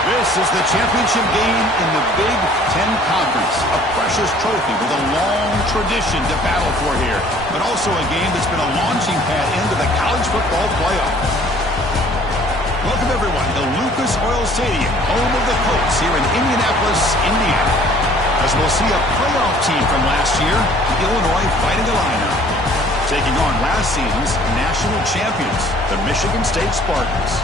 This is the championship game in the Big Ten Conference. A precious trophy with a long tradition to battle for here. But also a game that's been a launching pad into the college football playoff. Welcome, everyone, to Lucas Oil Stadium, home of the Colts here in Indianapolis, Indiana. As we'll see a playoff team from last year, Illinois Fighting Illini, taking on last season's national champions, the Michigan State Spartans.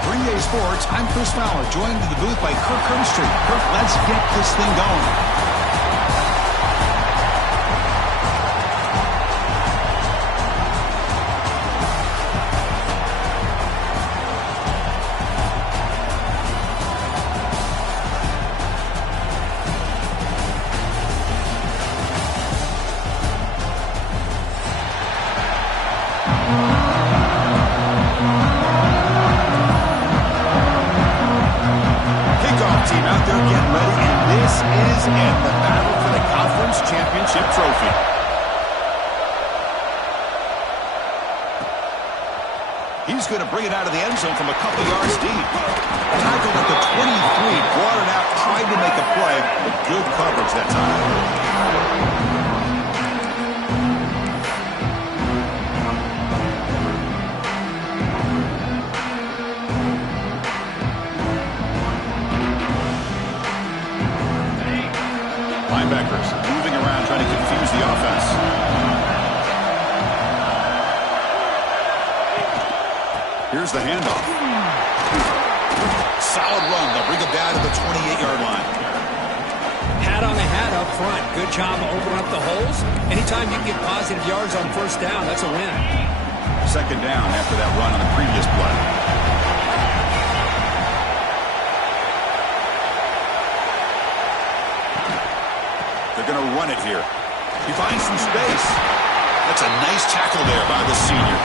3A Sports, I'm Chris Fowler, joined in the booth by Kirk Herbstreit. Kirk, let's get this thing going. Team out there getting ready, and this is it, the battle for the conference championship trophy. He's going to bring it out of the end zone from a couple yards deep. Tackled at the 23, brought it out, tried to make a play, but good coverage that time. Linebackers moving around, trying to confuse the offense. Here's the handoff. Solid run. They'll bring it down to the 28-yard line. Hat on the hat up front. Good job of opening up the holes. Anytime you can get positive yards on first down, that's a win. Second down after that run on the previous play. They're going to run it here. He finds some space. That's a nice tackle there by the senior.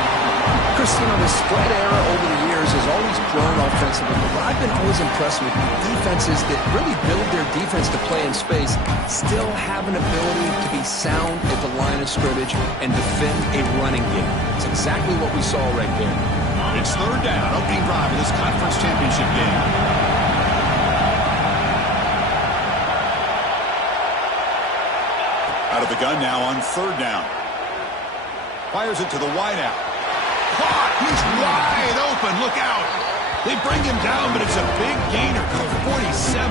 Chris, the spread era over the years has always grown offensively, but I've been always impressed with defenses that really build their defense to play in space, still have an ability to be sound at the line of scrimmage and defend a running game. It's exactly what we saw right there. It's third down, opening drive of this conference championship game. Out of the gun now on third down. Fires it to the wideout. Caught! He's wide open. Look out. They bring him down, but it's a big gainer for 47.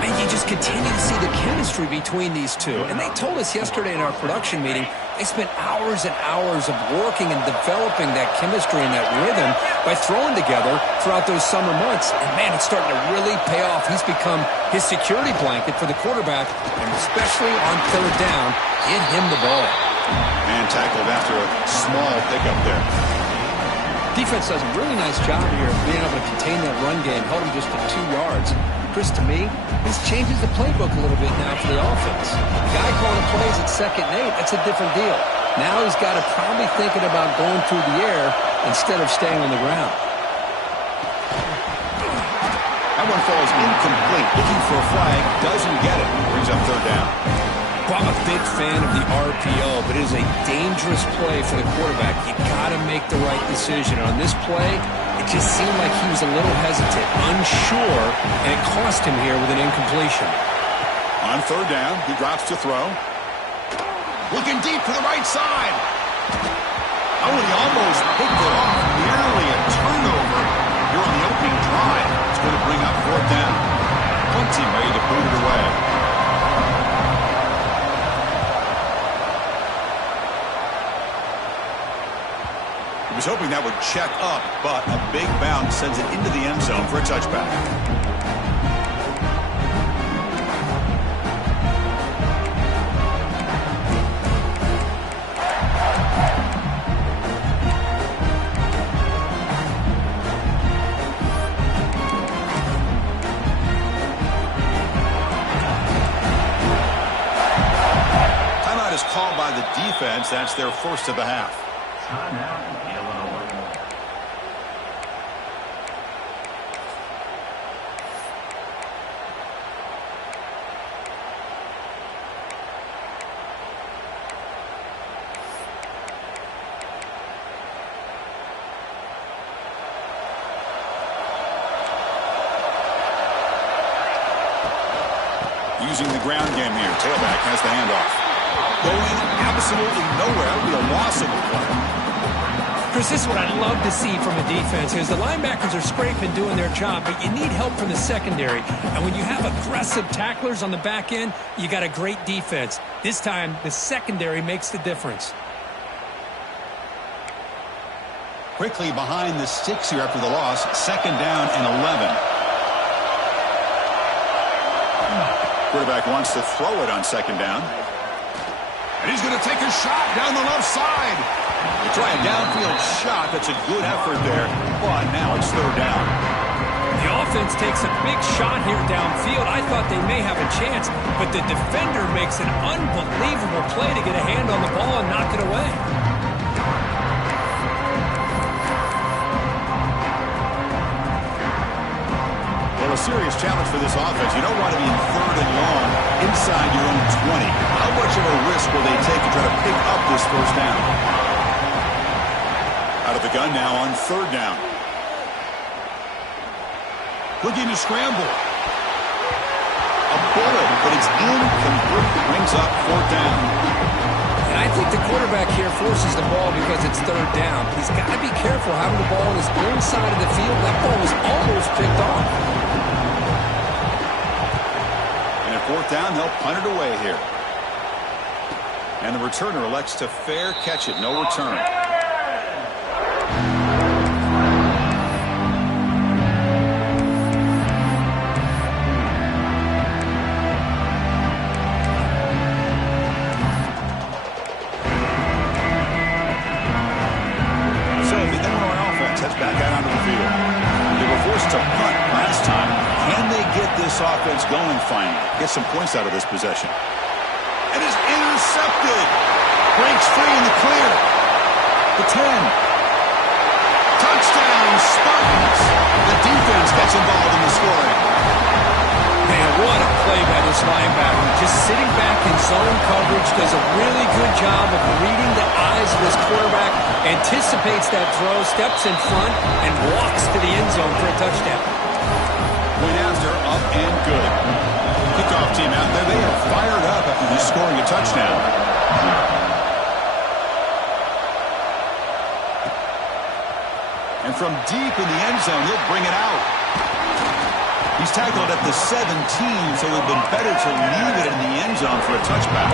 And you just continue to see the chemistry between these two. And they told us yesterday in our production meeting, they spent hours and hours of working and developing that chemistry and that rhythm by throwing together throughout those summer months. And, man, it's starting to really pay off. He's become his security blanket for the quarterback, and especially on third down, get him the ball. And tackled after a small pickup there. Defense does a really nice job here of being able to contain that run game, held him just to 2 yards. Chris, to me, this changes the playbook a little bit now for the offense. The guy calling the plays at 2nd and 8, that's a different deal. Now he's got to probably thinking about going through the air instead of staying on the ground. That one falls incomplete. Looking for a flag, doesn't get it. Brings up third down. Well, I'm a big fan of the RPO, but it is a dangerous play for the quarterback. You got to make the right decision. On this play, it just seemed like he was a little hesitant, unsure, and it cost him here with an incompletion. On third down, he drops to throw. Looking deep to the right side. Oh, and he almost picked it off. Nearly a turnover here on the opening drive. It's going to bring up fourth down. Plenty ready to boot it away. He was hoping that would check up, but a big bounce sends it into the end zone for a touchback. Timeout is called by the defense. That's their first of the half. Timeout. Using the ground game here. Tailback has the handoff. Going absolutely nowhere. It'll be a loss of the play. Chris, this is what I love to see from a defense is the linebackers are scraping, doing their job, but you need help from the secondary. And when you have aggressive tacklers on the back end, you got a great defense. This time, the secondary makes the difference. Quickly behind the sticks here after the loss. 2nd down and 11. Quarterback wants to throw it on 2nd down. And he's going to take a shot down the left side. They try a downfield shot. That's a good effort there. But now it's 3rd down. The offense takes a big shot here downfield. I thought they may have a chance, but the defender makes an unbelievable play to get a hand on the ball and knock it away. Well, a serious challenge for this offense. You don't want to be in 3rd and long inside your own 20. How much of a risk will they take to try to pick up this 1st down? Out of the gun now on 3rd down. Looking to scramble. A bullet, but it's incomplete. Brings up 4th down. And I think the quarterback here forces the ball because it's 3rd down. He's got to be careful having the ball on his own side of the field. That ball was almost picked off. And at 4th down, they'll punt it away here. And the returner elects to fair catch it. No return. Back out onto the field. They were forced to punt last time. Can they get this offense going finally? Get some points out of this possession. It is intercepted. Breaks free in the clear. The 10. Touchdown, Spartans. The defense gets involved in the scoring. Man, what a play by this linebacker. Just sitting back in zone coverage, does a really good job of reading the eyes of his quarterback, anticipates that throw, steps in front, and walks to the end zone for a touchdown. Point after, up and good. Kickoff team out there. They are fired up after just scoring a touchdown. And from deep in the end zone, he'll bring it out. He's tackled at the 17, so it would have been better to leave it in the end zone for a touchback.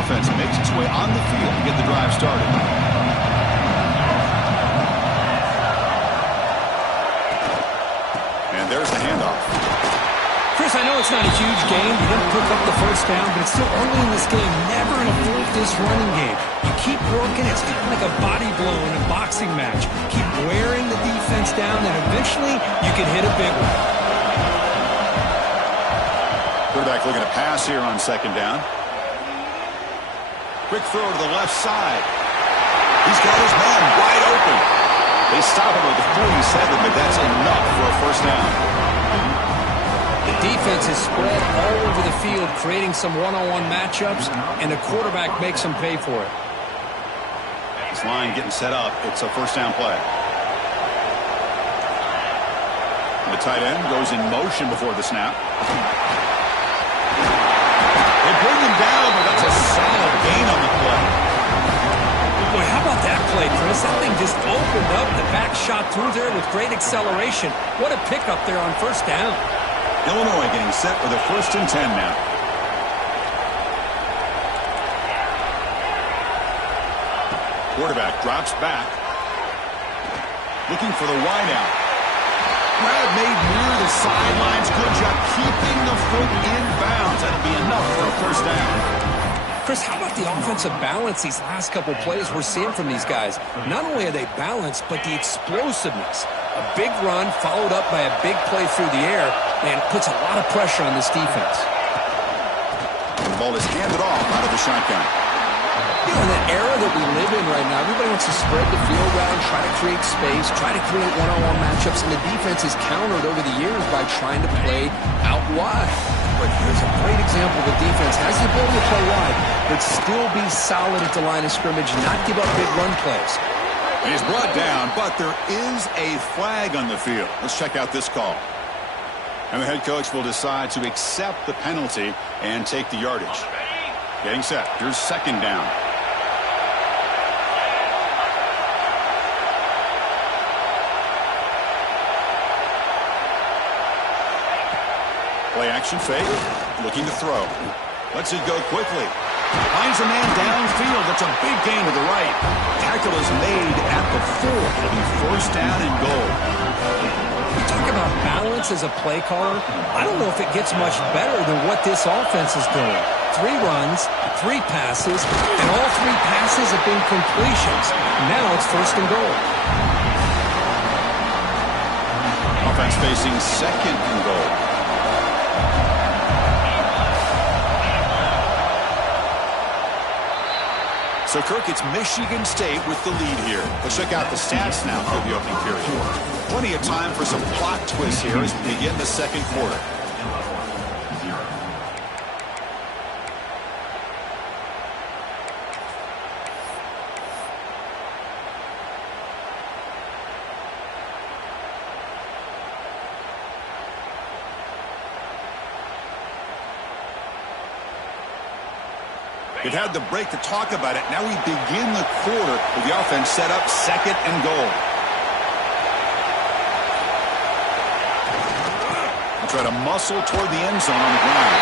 Offense makes its way on the field to get the drive started. And there's the handoff. Chris, I know it's not a huge game. You didn't pick up the 1st down, but it's still early in this game. Never abort this running game. You keep working. It's kind of like a body blow in a boxing match. Keep wearing the defense down, and eventually you can hit a big one. Quarterback looking to pass here on 2nd down. Quick throw to the left side. He's got his man wide open. They stop him at the 47, but that's enough for a 1st down. The defense is spread all over the field, creating some one-on-one matchups, and the quarterback makes them pay for it. This line getting set up. It's a 1st down play. The tight end goes in motion before the snap. They bring him down, but that's a solid gain on the play. Boy, how about that play, Chris? That thing just opened up. The back shot through there with great acceleration. What a pickup there on 1st down. Illinois getting set for the 1st and 10 now. Quarterback drops back. Looking for the wideout. Grab made near the sidelines. Good job keeping the foot in bounds. That'll be enough for a 1st down. Chris, how about the offensive balance these last couple plays we're seeing from these guys? Not only are they balanced, but the explosiveness. A big run followed up by a big play through the air, and it puts a lot of pressure on this defense. The ball is handed off out of the shotgun. You know, in that era that we live in right now, everybody wants to spread the field around, try to create space, try to create one-on-one matchups, and the defense is countered over the years by trying to play out wide. But here's a great example of a defense has the ability to play wide, but still be solid at the line of scrimmage, not give up big run plays. And he's brought down, but there is a flag on the field. Let's check out this call. And the head coach will decide to accept the penalty and take the yardage. Getting set. Here's second down. Play action fake. Looking to throw. Lets it go quickly. Finds a man downfield. That's a big gain to the right. Tackle is made at the 4. It'll be first down and goal. Talk about balance as a play caller. I don't know if it gets much better than what this offense is doing. 3 runs, 3 passes, and all 3 passes have been completions. Now it's first and goal. Offense facing second and goal. So, Kirk, it's Michigan State with the lead here. Let's check out the stats now for the opening period. Plenty of time for some plot twists here as we begin the second quarter. We've had the break to talk about it. Now we begin the quarter with the offense set up second and goal. We'll try to muscle toward the end zone on the ground.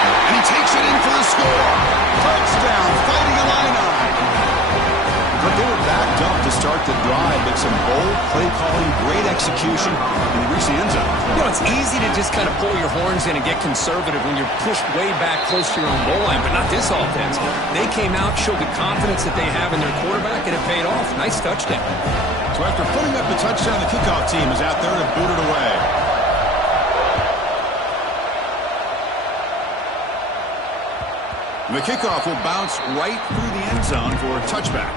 And he takes it in for the score. Touchdown, Fighting Illini. But they were backed up to start the drive, but some bold play calling, great execution, and they reached the end zone. You know, it's easy to just kind of pull your horns in and get conservative when you're pushed way back close to your own goal line, but not this offense. They came out, showed the confidence that they have in their quarterback, and it paid off. Nice touchdown. So after putting up the touchdown, the kickoff team is out there to boot it away. The kickoff will bounce right through the end zone for a touchback.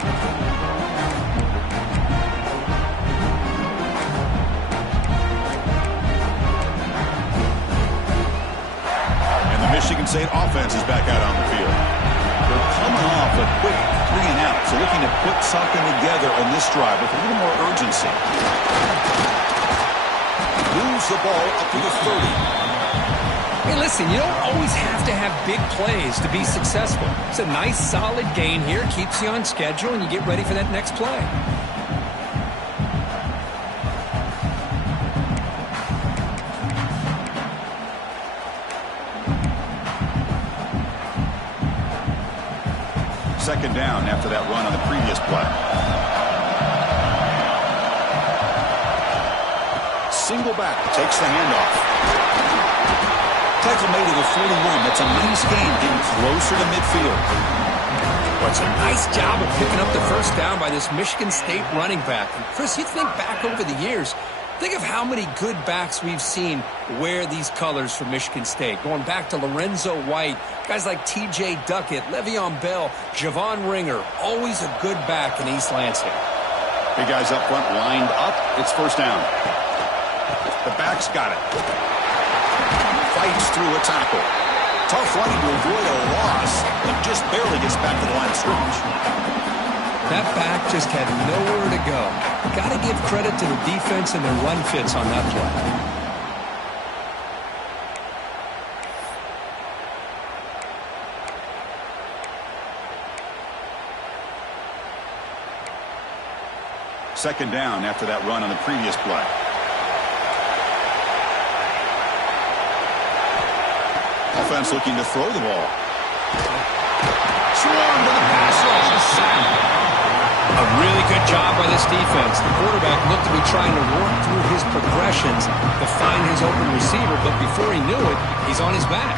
And the Michigan State offense is back out on the field. They're coming off a quick 3 and out, so looking to put something together on this drive with a little more urgency. Moves the ball up to the 30. Hey, listen, you don't always have to have big plays to be successful. It's a nice, solid gain here. Keeps you on schedule, and you get ready for that next play. Second down after that run on the previous play. Single back, takes the handoff. Tackle made to the 41. That's a nice gain, getting closer to midfield. Well, it's a nice job of picking up the first down by this Michigan State running back. And Chris, you think back over the years, think of how many good backs we've seen wear these colors for Michigan State. Going back to Lorenzo White, guys like T.J. Duckett, Le'Veon Bell, Javon Ringer, always a good back in East Lansing. Big guys up front lined up. It's first down. The back's got it. Fights through a tackle. Tough running to avoid a loss, but just barely gets back to the line of scrimmage. That back just had nowhere to go. Got to give credit to the defense and their run fits on that play. Second down after that run on the previous play. Offense looking to throw the ball. Swarm to the pass rush. A sack. A really good job by this defense. The quarterback looked to be trying to work through his progressions to find his open receiver, but before he knew it, he's on his back.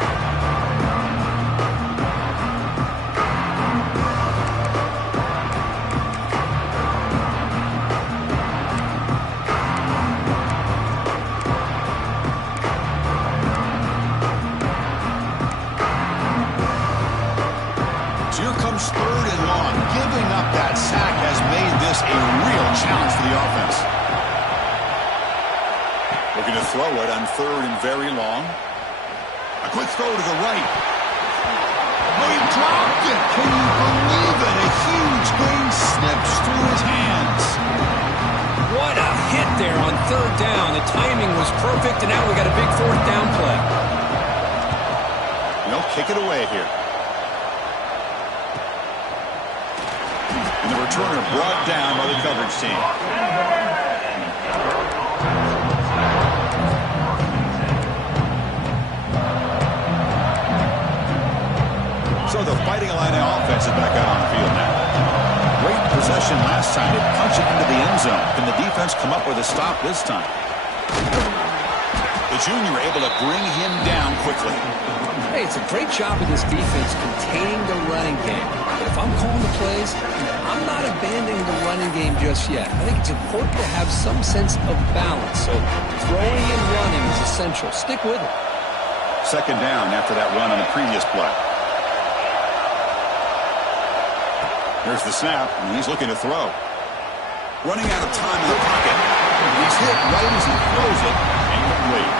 Third and long. Giving up that sack has made this a real challenge for the offense. Looking to throw it on third and very long. A quick throw to the right. Oh, he dropped it. Can you believe it? A huge gain snips through his hands. What a hit there on third down. The timing was perfect, and now we got a big fourth down play. They'll kick it away here. And the returner brought down by the coverage team. So the Fighting Illini offense is back out on the field now. Great possession last time. They punch it into the end zone. Can the defense come up with a stop this time? The junior able to bring him down quickly. Hey, it's a great job of this defense containing the running game. But if I'm calling the plays, I'm not abandoning the running game just yet. I think it's important to have some sense of balance. So throwing and running is essential. Stick with it. Second down after that run on the previous play. Here's the snap, and he's looking to throw. Running out of time in the pocket. He's hit right as he throws it, and complete.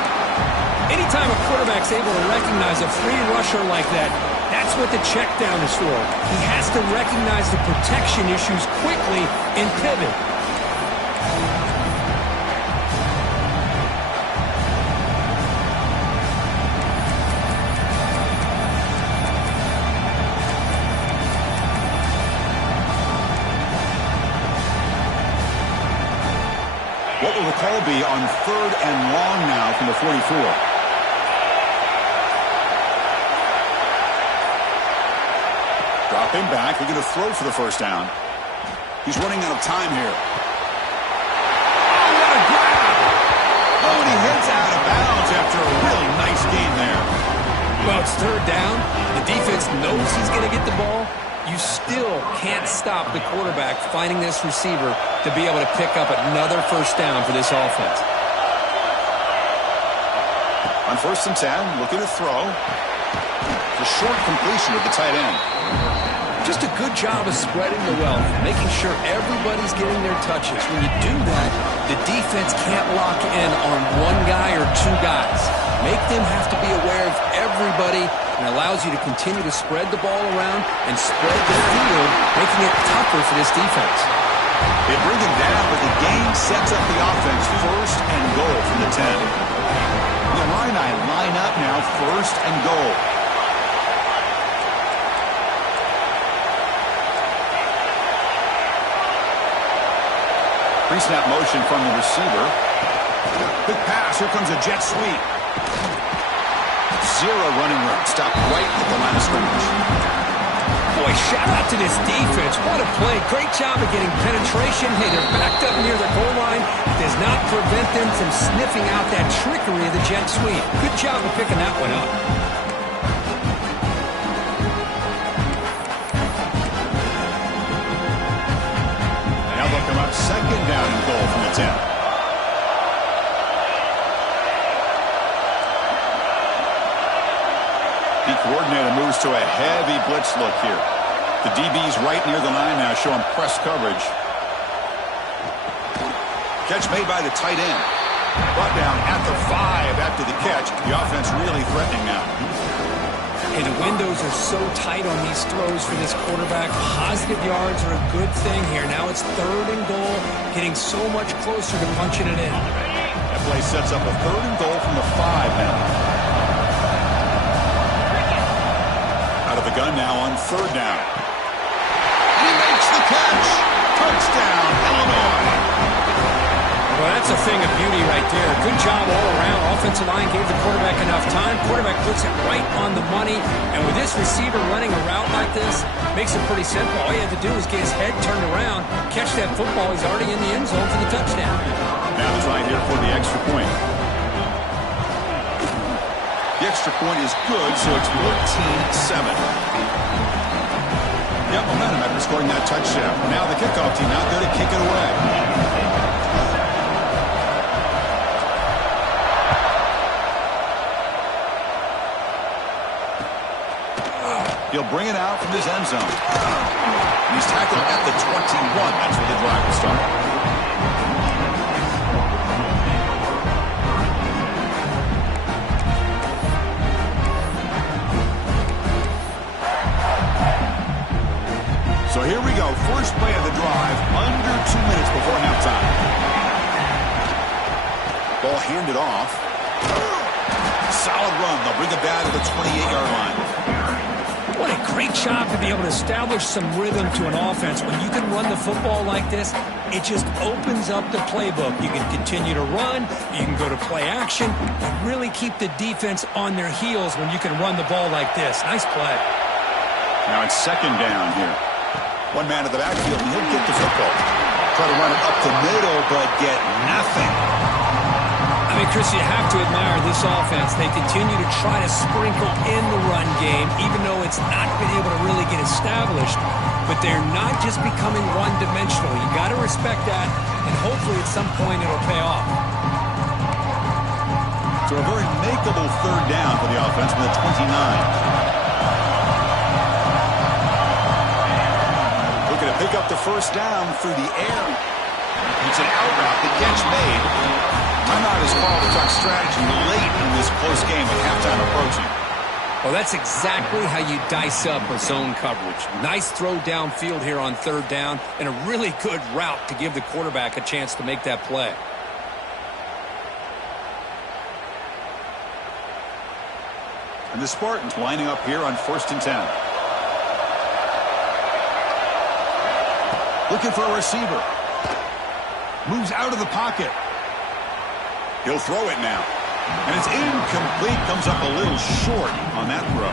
Anytime a quarterback's able to recognize a free rusher like that, that's what the check down is for. He has to recognize the protection issues quickly and pivot. What will the call be on third and long now from the 44? Drop him back. They're going to throw for the first down. He's running out of time here. Oh, what a grab! Oh, and he heads out of bounds after a really nice gain there. Well, it's third down. The defense knows he's going to get the ball. You still can't stop the quarterback finding this receiver to be able to pick up another first down for this offense. On first and 10, looking to throw. The short completion of the tight end. Just a good job of spreading the wealth, making sure everybody's getting their touches. When you do that, the defense can't lock in on one guy or two guys. Make them have to be aware of everybody, and allows you to continue to spread the ball around and spread the field, making it tougher for this defense. They bring him down, but the game sets up the offense first and goal from the 10. The Illini line up now, first and goal. Pre-snap motion from the receiver. Big pass. Here comes a jet sweep. Zero running room. Stopped right at the line of scrimmage. Boy, shout out to this defense. What a play. Great job of getting penetration. Hey, they're backed up near the goal line. It does not prevent them from sniffing out that trickery of the jet sweep. Good job of picking that one up. Now they'll come up second down and goal from the 10. The coordinator moves to a heavy blitz look here. The DB's right near the line now, showing press coverage. Catch made by the tight end. Brought down at the 5 after the catch. The offense really threatening now. Hey, the windows are so tight on these throws for this quarterback. Positive yards are a good thing here. Now it's third and goal, getting so much closer to punching it in. That play sets up a third and goal from the 5 now. Out of the gun now on third down. He makes the catch. Touchdown, Illinois. Well, that's a thing of beauty right there. Good job all around. Offensive line gave the quarterback enough time. Quarterback puts it right on the money. And with this receiver running a route like this, makes it pretty simple. All you have to do is get his head turned around, catch that football. He's already in the end zone for the touchdown. Now the try here for the extra point. The extra point is good, so it's 14-7. Yep, momentum after scoring that touchdown. Now the kickoff team out there to kick it away. He'll bring it out from his end zone. He's tackled at the 21. That's where the drive will start. So here we go. First play of the drive, under 2 minutes before halftime. Ball handed off. Solid run. They'll bring it back to the 28-yard line. What a great job to be able to establish some rhythm to an offense. When you can run the football like this, it just opens up the playbook. You can continue to run, you can go to play action, and really keep the defense on their heels when you can run the ball like this. Nice play. Now it's second down here. One man at the backfield, and he'll get the football. Try to run it up the middle, but get nothing. I mean, Chris, you have to admire this offense. They continue to try to sprinkle in the run game, even though it's not been able to really get established. But they're not just becoming one-dimensional. You got to respect that, and hopefully at some point it'll pay off. So a very makeable third down for the offense with a 29. Looking to pick up the first down through the air. It's an out route. The catch made. Timeout is called to talk strategy late in this close game with halftime approaching. Well, that's exactly how you dice up a zone coverage. Nice throw downfield here on third down, and a really good route to give the quarterback a chance to make that play. And the Spartans lining up here on 1st and 10. Looking for a receiver. Moves out of the pocket. He'll throw it now. And it's incomplete. Comes up a little short on that throw.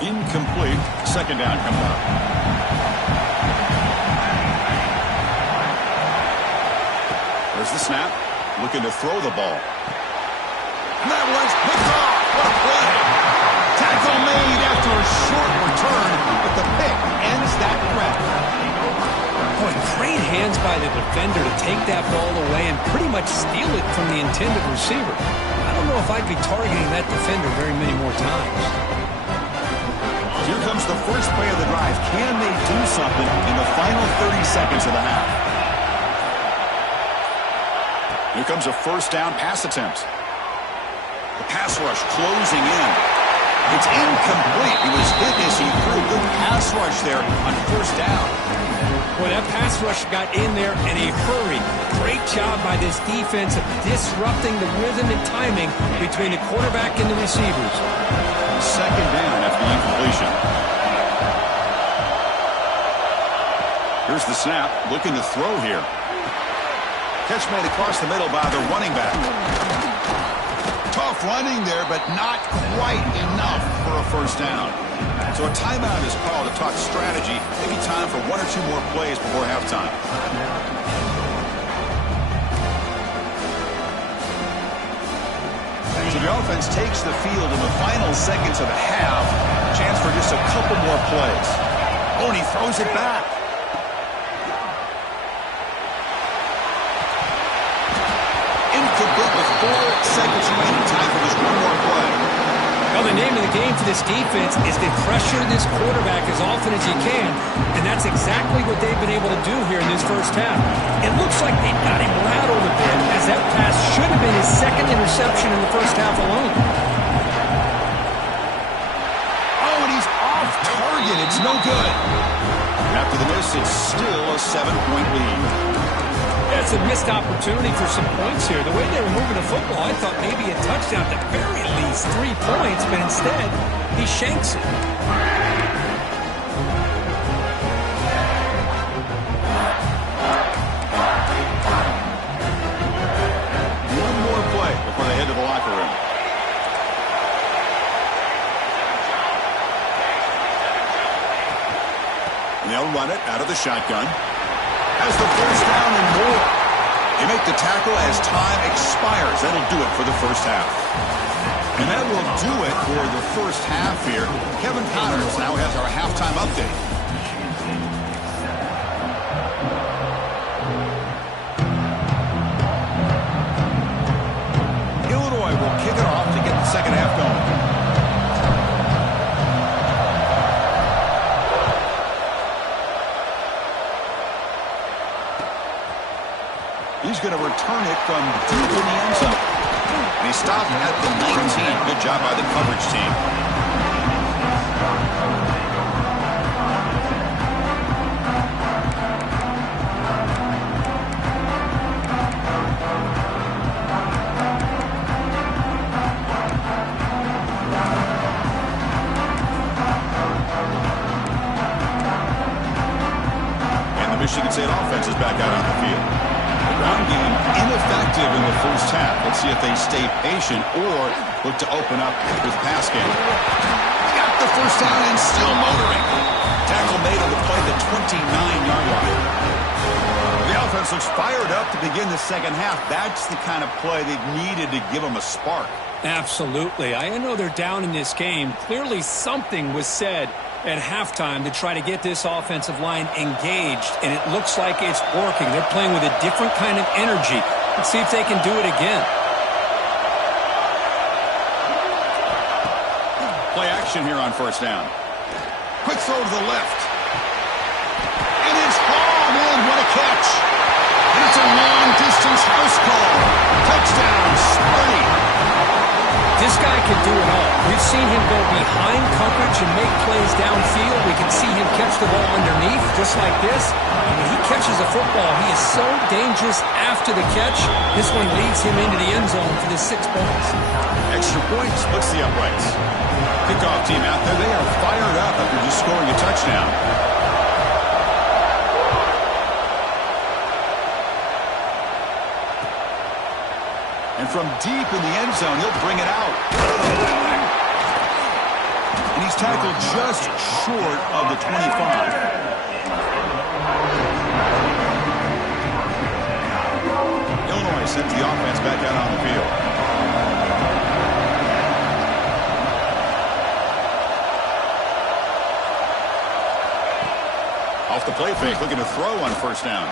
Incomplete. Second down coming up. There's the snap. Looking to throw the ball. And that one's picked off. What a play. Tackle made after a short return, but the pick ends that threat. Boy, great hands by the defender to take that ball away and pretty much steal it from the intended receiver. I don't know if I'd be targeting that defender very many more times. Here comes the first play of the drive. Can they do something in the final 30 seconds of the half? Here comes a first down pass attempt. The pass rush closing in. It's incomplete. He was hit as he threw. Good pass rush there on first down. Boy, that pass rush got in there in a hurry. Great job by this defense of disrupting the rhythm and timing between the quarterback and the receivers. Second down after the incompletion. Here's the snap. Looking to throw here. Catch made across the middle by the running back. Tough running there, but not quite enough for a first down. So a timeout is called to talk strategy. Maybe time for one or two more plays before halftime. So the offense takes the field in the final seconds of the half. Chance for just a couple more plays. Oh, and he throws it back. Incomplete with 4 seconds remaining. Time for just one more play. Well, the name of the game for this defense is to pressure this quarterback as often as you can, and that's exactly what they've been able to do here in this first half. It looks like they got him rattled a bit, as that pass should have been his second interception in the first half alone. Oh, and he's off target. It's no good. After the miss, it's still a 7-point lead. It's a missed opportunity for some points here. The way they were moving the football, I thought maybe a touchdown, at the very least 3 points, but instead, he shanks it. One more play before they head to the locker room. And they'll run it out of the shotgun. Has the first down and more. They make the tackle as time expires. That'll do it for the first half. And that will do it for the first half here. Kevin Connors now has our halftime update. Illinois will kick it off to get the second half going. He's going to return it from deep in the end zone. And he stopped at the 19. Good job by the coverage team. Michigan State offense is back out on the field. The ground game ineffective in the first half. Let's see if they stay patient or look to open up with pass game. Got the first down and still motoring. Tackle made on the play at the 29-yard line. The offense looks fired up to begin the second half. That's the kind of play they needed to give them a spark. Absolutely. I know they're down in this game. Clearly something was said at halftime to try to get this offensive line engaged, and it looks like it's working. They're playing with a different kind of energy. Let's see if they can do it again. Play action here on first down. Quick throw to the left. And it's home in. What a catch. And it's a long-distance house call. Touchdown, Sparty. This guy can do it all. We've seen him go behind coverage and make plays downfield. We can see him catch the ball underneath, just like this. And when he catches a football, he is so dangerous after the catch. This one leads him into the end zone for the 6 points. Extra point splits the uprights. Kickoff team out there. They are fired up after just scoring a touchdown. And from deep in the end zone, he'll bring it out. And he's tackled just short of the 25. Illinois sends the offense back out on the field. Off the play fake, looking to throw on first down.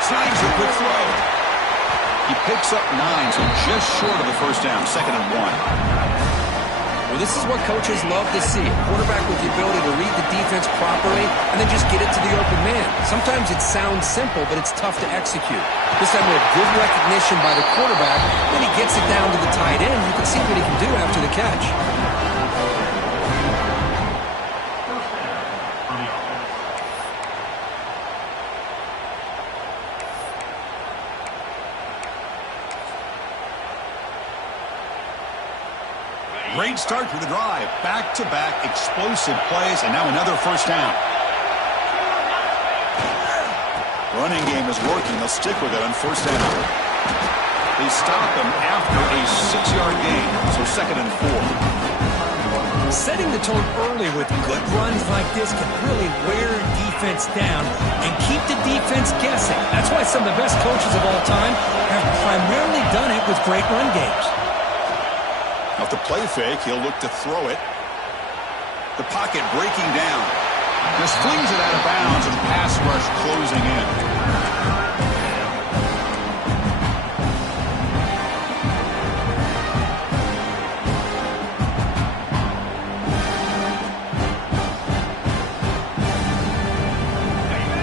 Snags a quick throw. He picks up 9, so just short of the first down, 2nd and 1. Well, this is what coaches love to see. A quarterback with the ability to read the defense properly and then just get it to the open man. Sometimes it sounds simple, but it's tough to execute. This time with good recognition by the quarterback, then he gets it down to the tight end. You can see what he can do after the catch. Great start to the drive. Back-to-back explosive plays, and now another first down. Running game is working. They'll stick with it on first down. They stop him after a 6-yard gain, so 2nd and 4. Setting the tone early with good runs like this can really wear defense down and keep the defense guessing. That's why some of the best coaches of all time have primarily done it with great run games. Off the play fake, he'll look to throw it. The pocket breaking down. Just flings it out of bounds, and the pass rush closing in.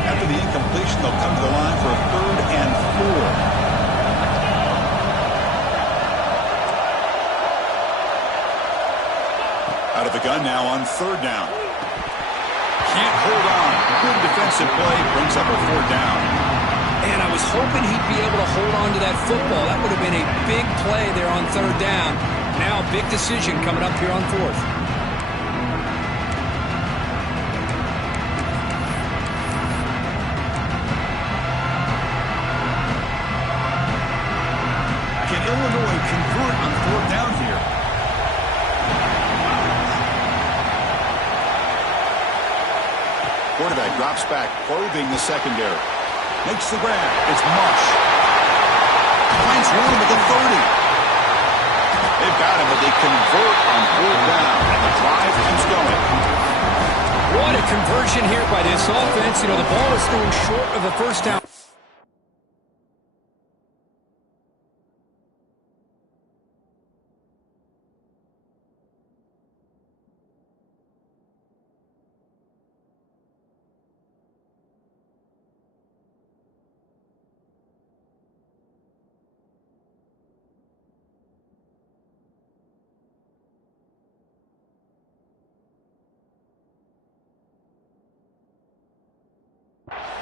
After the incompletion, they'll come to the line for a 3rd and 4. Out of the gun now on 3rd down. Can't hold on. Good defensive play brings up a 4th down. And I was hoping he'd be able to hold on to that football. That would have been a big play there on 3rd down. Now a big decision coming up here on 4th. Can Illinois convert on 4th down here? Quarterback drops back, probing the secondary. Makes the grab. It's Marsh. Finds room at the 30. They've got him, but they convert on 4th down, and the drive keeps going. What a conversion here by this offense. You know, the ball is going short of the first down.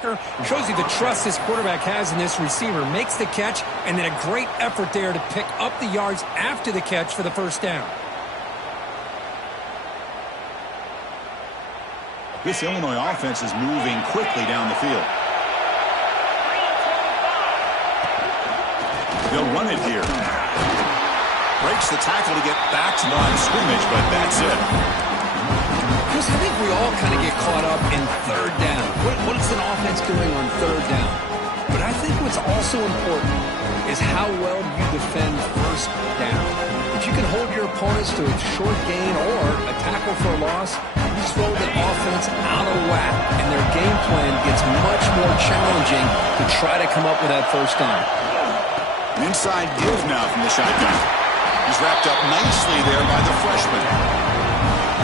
blocker. Shows you the trust this quarterback has in this receiver. Makes the catch, and then a great effort there to pick up the yards after the catch for the first down. This Illinois offense is moving quickly down the field. They'll run it here. Breaks the tackle to get back to the line of scrimmage, but that's it. Chris, I think we all kind of get caught up in third down. What is an offense doing on third down? But I think what's also important is how well you defend first down. If you can hold your opponents to a short gain or a tackle for a loss, you throw the offense out of whack, and their game plan gets much more challenging to try to come up with that first down. An inside give now from the shotgun. He's wrapped up nicely there by the freshman.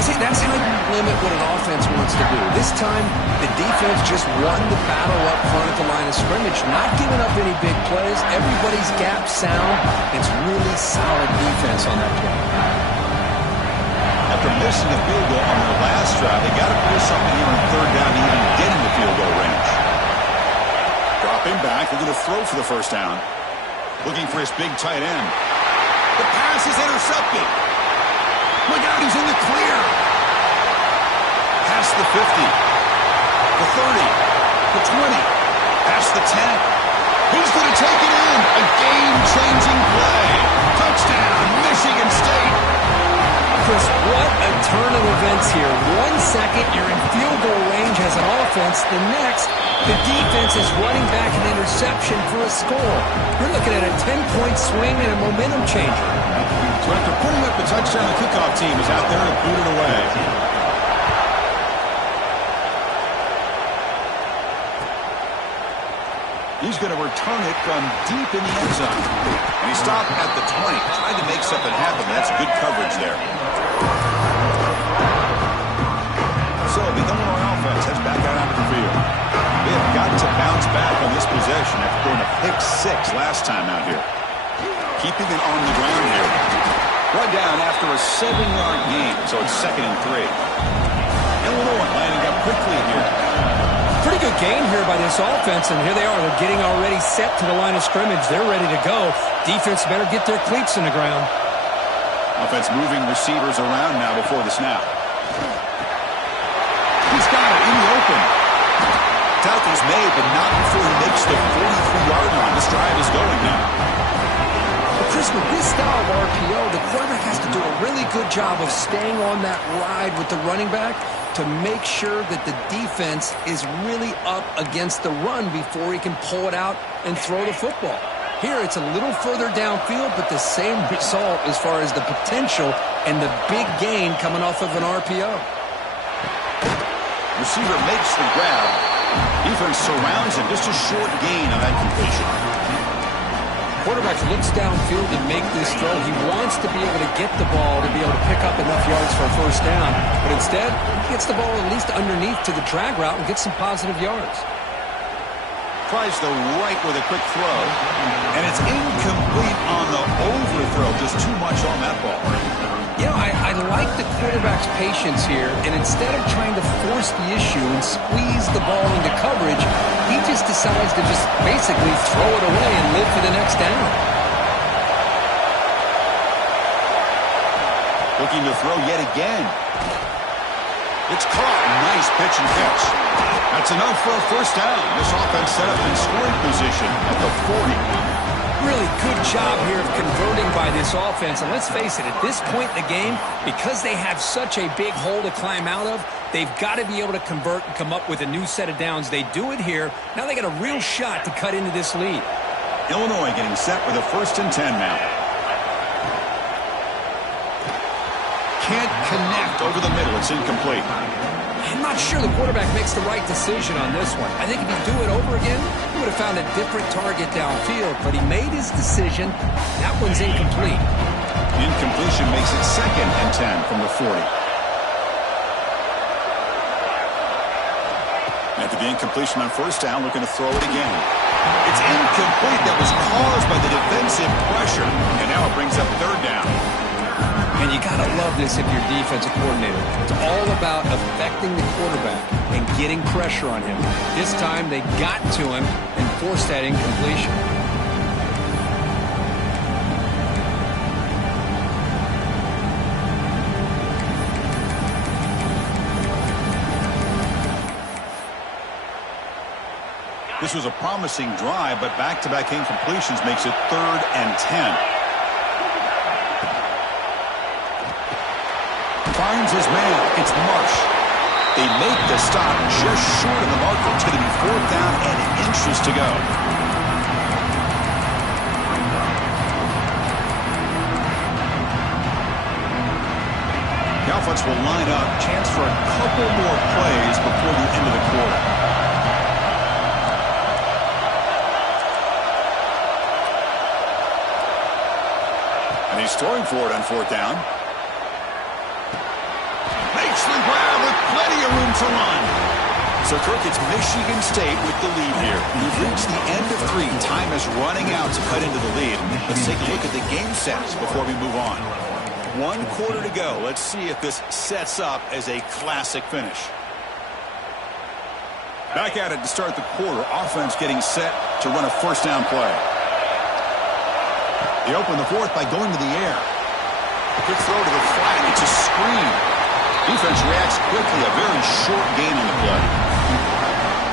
See, that's how you limit what an offense wants to do. This time, the defense just won the battle up front at the line of scrimmage, not giving up any big plays. Everybody's gap sound. It's really solid defense on that play. After missing a field goal on their last drive, they got to pull something here on third down to even get in the field goal range. Dropping back, looking to throw for the first down. Looking for his big tight end. The pass is intercepted. Look out, he's in the clear. Past the 50. The 30. The 20. Past the 10. He's going to take it in. A game-changing play. Touchdown, Michigan State. Chris, what a turn of events here. 1 second, you're in field goal range as an offense. The next, the defense is running back an interception for a score. You're looking at a 10-point swing and a momentum changer. So after putting up the touchdown, the kickoff team is out there to boot it away. He's going to return it from deep in the end zone. And he stopped at the 20. Tried to make something happen, but that's good coverage there. So the Illinois offense heads back out onto the field. They have got to bounce back on this possession after going to pick 6 last time out here. Keeping it on the ground here. Run down after a 7-yard gain, so it's 2nd and 3. Illinois lining up quickly here. Pretty good gain here by this offense, and here they are. They're getting already set to the line of scrimmage. They're ready to go. Defense better get their cleats in the ground. Offense moving receivers around now before the snap. He's got it in the open. Tackle's made, but not before he makes the 43-yard line. This drive is going now. Chris, with this style of RPO, the quarterback has to do a really good job of staying on that ride with the running back to make sure that the defense is really up against the run before he can pull it out and throw the football. Here, it's a little further downfield, but the same result as far as the potential and the big gain coming off of an RPO. Receiver makes the grab. Defense surrounds him. Just a short gain on that completion. Quarterback looks downfield and make this throw. He wants to be able to get the ball to be able to pick up enough yards for a first down. But instead, he gets the ball at least underneath to the drag route and gets some positive yards. Tries the right with a quick throw. And it's incomplete on the overthrow. Just too much on that ball. You know, I like the quarterback's patience here, and instead of trying to force the issue and squeeze the ball into coverage, he just decides to just basically throw it away and live for the next down. Looking to throw yet again. It's caught. Nice pitch and catch. That's enough for a first down. This offense set up in scoring position at the 40. Really good job here of converting by this offense. And let's face it, at this point in the game, because they have such a big hole to climb out of, they've got to be able to convert and come up with a new set of downs. They do it here. Now they got a real shot to cut into this lead. Illinois getting set with a 1st and 10 now. Can't connect over the middle. It's incomplete. I'm not sure the quarterback makes the right decision on this one. I think if he'd do it over again, he would have found a different target downfield. But he made his decision. That one's incomplete. Incompletion makes it 2nd and 10 from the 40. After the incompletion on first down, looking to throw it again. It's incomplete. That was caused by the defensive pressure. And now it brings up 3rd down. And you got to love this if you're defensive coordinator. It's all about affecting the quarterback and getting pressure on him. This time they got to him and forced that incompletion. This was a promising drive, but back-to-back incompletions makes it 3rd and 10. Finds his man. It's Marsh. They make the stop just short of the marker. It's going to be 4th down and inches to go. The offense will line up. Chance for a couple more plays before the end of the quarter. And he's throwing for it on 4th down. Makes the grab with plenty of room to run. So, Kirk, it's Michigan State with the lead here. We've reached the end of 3. Time is running out to cut into the lead. Let's take a look at the game stats before we move on. 1 quarter to go. Let's see if this sets up as a classic finish. Back at it to start the quarter. Offense getting set to run a 1st down play. They open the 4th by going to the air. Quick throw to the flat. It's a screen. Defense reacts quickly. A very short gain on the play.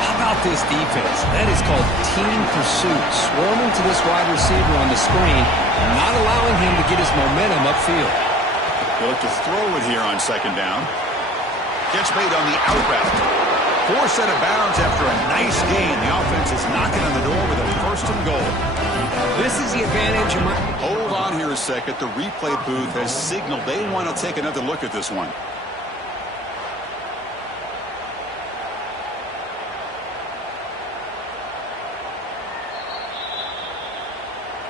How about this defense? That is called team pursuit. Swarming to this wide receiver on the screen, not allowing him to get his momentum upfield. They look to throw it here on 2nd down. Catch made on the out route. Forced out of bounds after a nice gain. The offense is knocking on the door with a 1st and goal. This is the advantage of my... Hold on here a second. The replay booth has signaled they want to take another look at this one.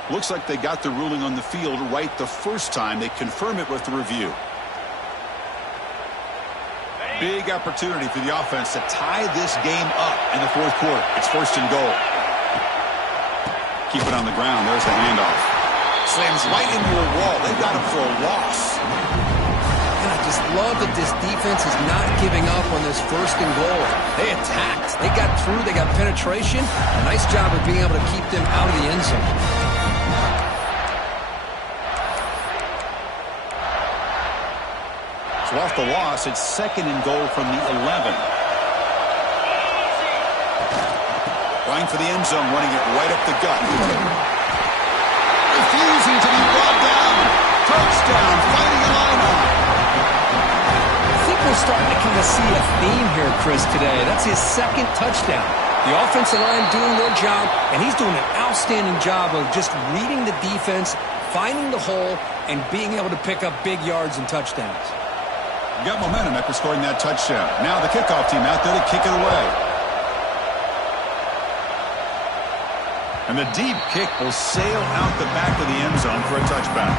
Looks like they got the ruling on the field right the first time. They confirm it with the review. Big opportunity for the offense to tie this game up in the 4th quarter. It's 1st and goal. Keep it on the ground. There's the handoff. Slams right into a wall. They got him for a loss. And I just love that this defense is not giving up on this 1st and goal. They attacked. They got through. They got penetration. A nice job of being able to keep them out of the end zone. So off the loss, it's 2nd and goal from the 11. Going for the end zone, running it right up the gut. Refusing to be brought down. Touchdown, fighting a lineout. I think we're starting to kind of see a theme here, Chris, today. That's his 2nd touchdown. The offensive line doing their job, and he's doing an outstanding job of just reading the defense, finding the hole, and being able to pick up big yards and touchdowns. Got momentum after scoring that touchdown. Now the kickoff team out there to kick it away. And the deep kick will sail out the back of the end zone for a touchback.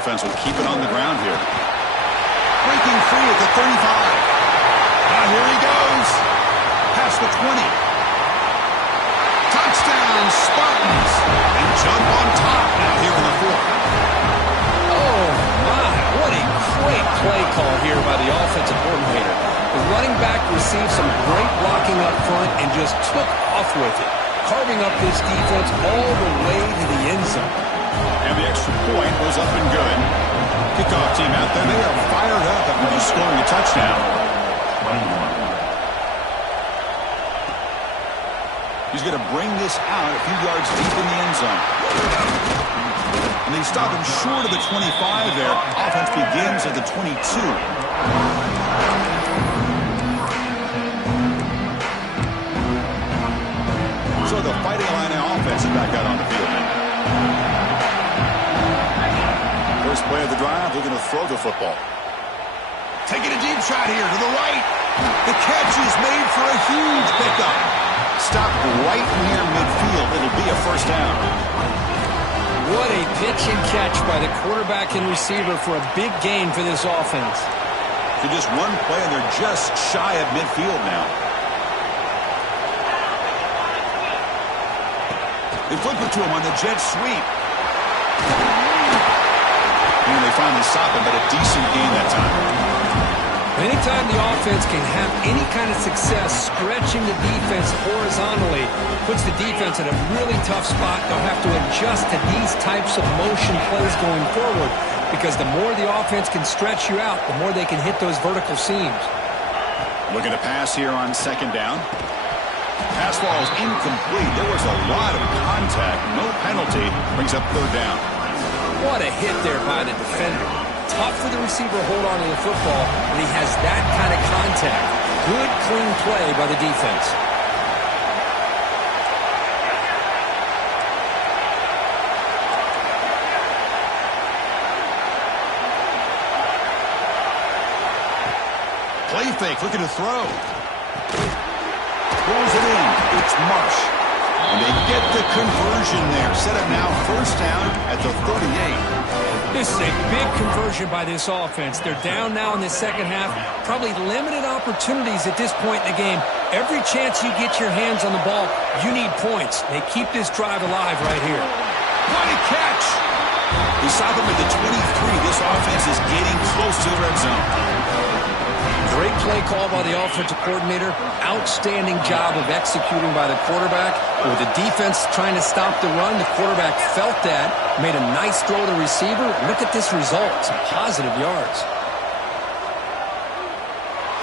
Offense will keep it on the ground here. Breaking free at the 35. Now here he goes. Past the 20. Touchdown, Spartans. And jump on top now here in the 4th. Oh, my. What a great play call here by the offensive coordinator. The running back received some great blocking up front and just took off with it, carving up this defense all the way to the end zone. And the extra point was up and good. Kickoff team out there. They are fired up after just scoring a touchdown. He's going to bring this out a few yards deep in the end zone. And they stop him short of the 25 there. Offense begins at the 22. So the Fighting Illini offense is back out on the field now. First play of the drive, looking to throw the football. Taking a deep shot here to the right. The catch is made for a huge pickup. Stopped right near midfield. It'll be a first down. What a pitch and catch by the quarterback and receiver for a big gain for this offense. To just one play, and they're just shy of midfield now. They flip it to him on the jet sweep. And they finally stop him, but a decent gain that time. Anytime the offense can have any kind of success stretching the defense horizontally, puts the defense in a really tough spot. They'll have to adjust to these types of motion plays going forward, because the more the offense can stretch you out, the more they can hit those vertical seams. Looking to pass here on second down. Pass ball is incomplete. There was a lot of contact. No penalty. Brings up third down. What a hit there by the defender. Tough for the receiver to hold on to the football when he has that kind of contact. Good, clean play by the defense. Play fake, looking to throw. Pulls it in. It's Marsh. And they get the conversion there. Set up now first down at the 38. This is a big conversion by this offense. They're down now in the second half. Probably limited opportunities at this point in the game. Every chance you get your hands on the ball, you need points. They keep this drive alive right here. What a catch! They stop him at the 23. This offense is getting close to the red zone. Great play call by the offensive coordinator. Outstanding job of executing by the quarterback. With the defense trying to stop the run, the quarterback felt that, made a nice throw to the receiver. Look at this result. Some positive yards.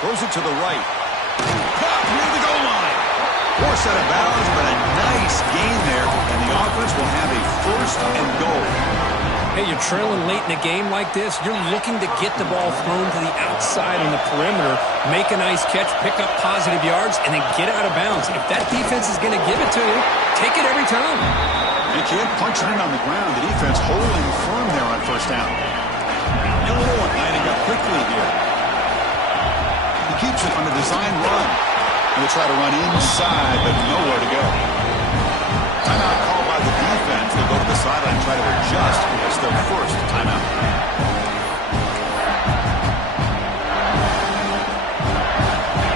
Throws it to the right. Caught near the goal line. Forced out of bounds, but a nice gain there. And the offense will have a first and goal. Hey, you're trailing late in a game like this. You're looking to get the ball thrown to the outside on the perimeter, make a nice catch, pick up positive yards, and then get out of bounds. If that defense is going to give it to you, take it every time. They can't punch it in on the ground. The defense holding firm there on first down. Illinois lining up quickly here. He keeps it on the design run. And they try to run inside, but nowhere to go. Timeout called by the defense. They'll go to the sideline and try to adjust. It's their first timeout.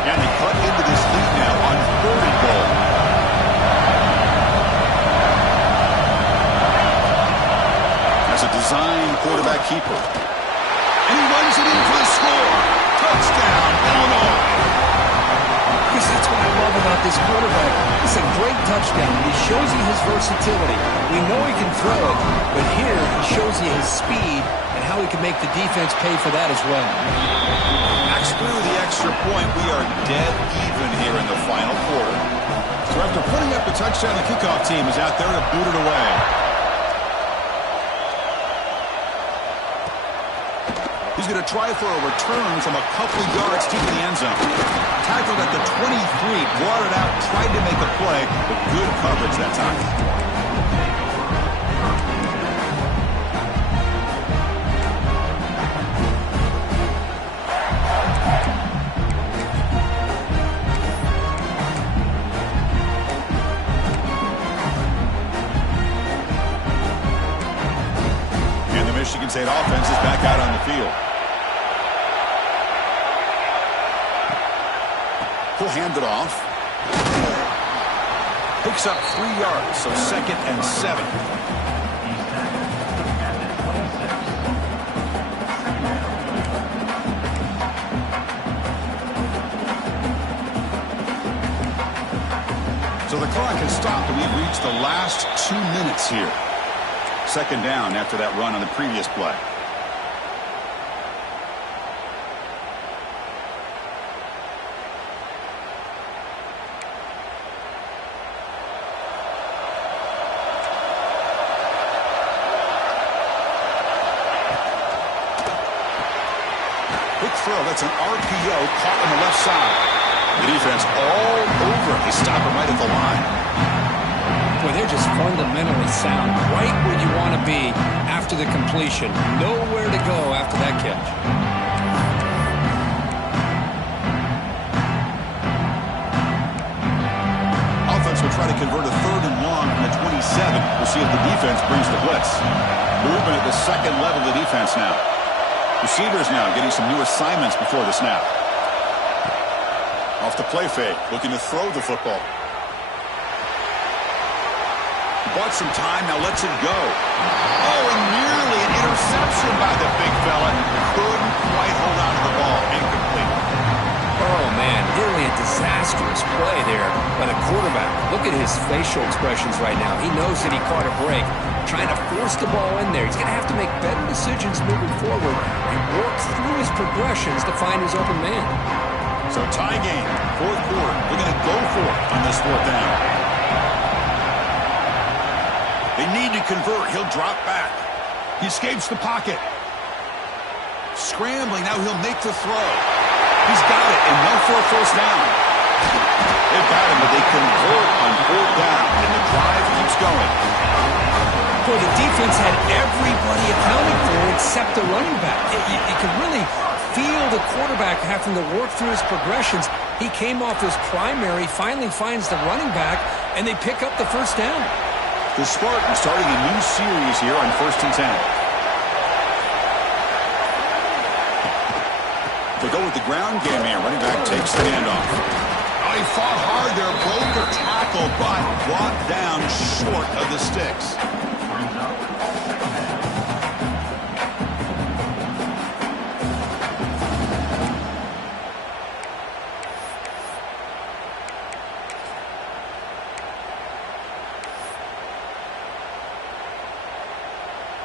And they cut into this lead now on third and goal. That's a design quarterback keeper. And he runs it in for the score. Touchdown, Illinois. Because that's what I love about this quarterback. It's a great touchdown. He shows you his versatility. We know he can throw it, but here he shows you his speed and how he can make the defense pay for that as well. Backs through the extra point. We are dead even here in the final quarter. So after putting up the touchdown, the kickoff team is out there to boot it away. He's going to try for a return from a couple yards deep in the end zone. Tackled at the 23, brought it out, tried to make a play, but good coverage that time. And the Michigan State offense is back out on the field. He'll hand it off. Picks up 3 yards, so 2nd and 7. So the clock has stopped, and we've reached the last 2 minutes here. 2nd down after that run on the previous play. Quick throw. That's an RPO caught on the left side. The defense all over. They stop him right at the line. Boy, they're just fundamentally sound. Right where you want to be after the completion. Nowhere to go after that catch. convert a 3rd and long from the 27. We'll see if the defense brings the blitz. Movement at the second level of the defense now. Receivers now getting some new assignments before the snap. Off the play fake, looking to throw the football. Bought some time, now lets it go. Oh, and nearly an interception by the big fella. Couldn't quite hold on to the ball. Incomplete. Oh, man, nearly a disastrous play there by the quarterback. Look at his facial expressions right now. He knows that he caught a break, trying to force the ball in there. He's going to have to make better decisions moving forward and work through his progressions to find his open man. So tie game, 4th quarter. They're going to go for it on this 4th down. They need to convert. He'll drop back. He escapes the pocket. Scrambling, now he'll make the throw. He's got it, and no for a first down. They've got him, but they convert on 4th down, and the drive keeps going. Boy, the defense had everybody accounted for except the running back. You could really feel the quarterback having to work through his progressions. He came off his primary, finally finds the running back, and they pick up the first down. The Spartans starting a new series here on 1st and 10. They go with the ground game here. Running back takes the handoff. Oh, he fought hard there, broke a tackle, but brought down short of the sticks.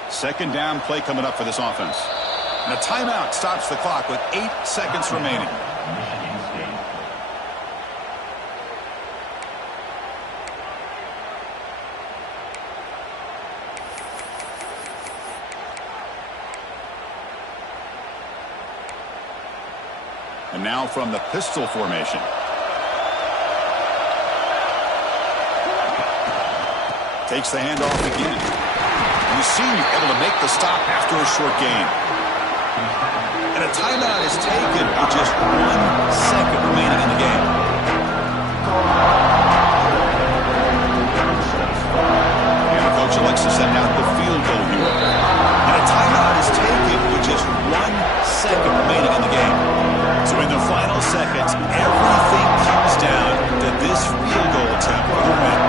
Second down play coming up for this offense. And a timeout stops the clock with 8 seconds remaining. And now from the pistol formation. Takes the handoff again. And the senior able to make the stop after a short gain. And a timeout is taken with just 1 second remaining in the game. And the coach elects to send out the field goal here. And a timeout is taken with just 1 second remaining in the game. So in the final seconds, everything comes down to this field goal attempt for the win.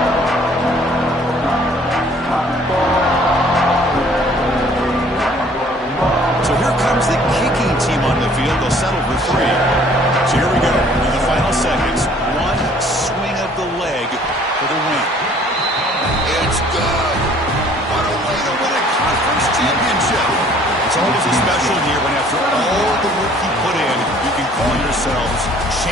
So here comes the kicking team on the field. They'll settle for 3. So here we go. In the final seconds, 1 swing of the leg for the win. It's good. What a way to win a conference championship. It's always a special year when after all the work you put in, you can call yourselves champions.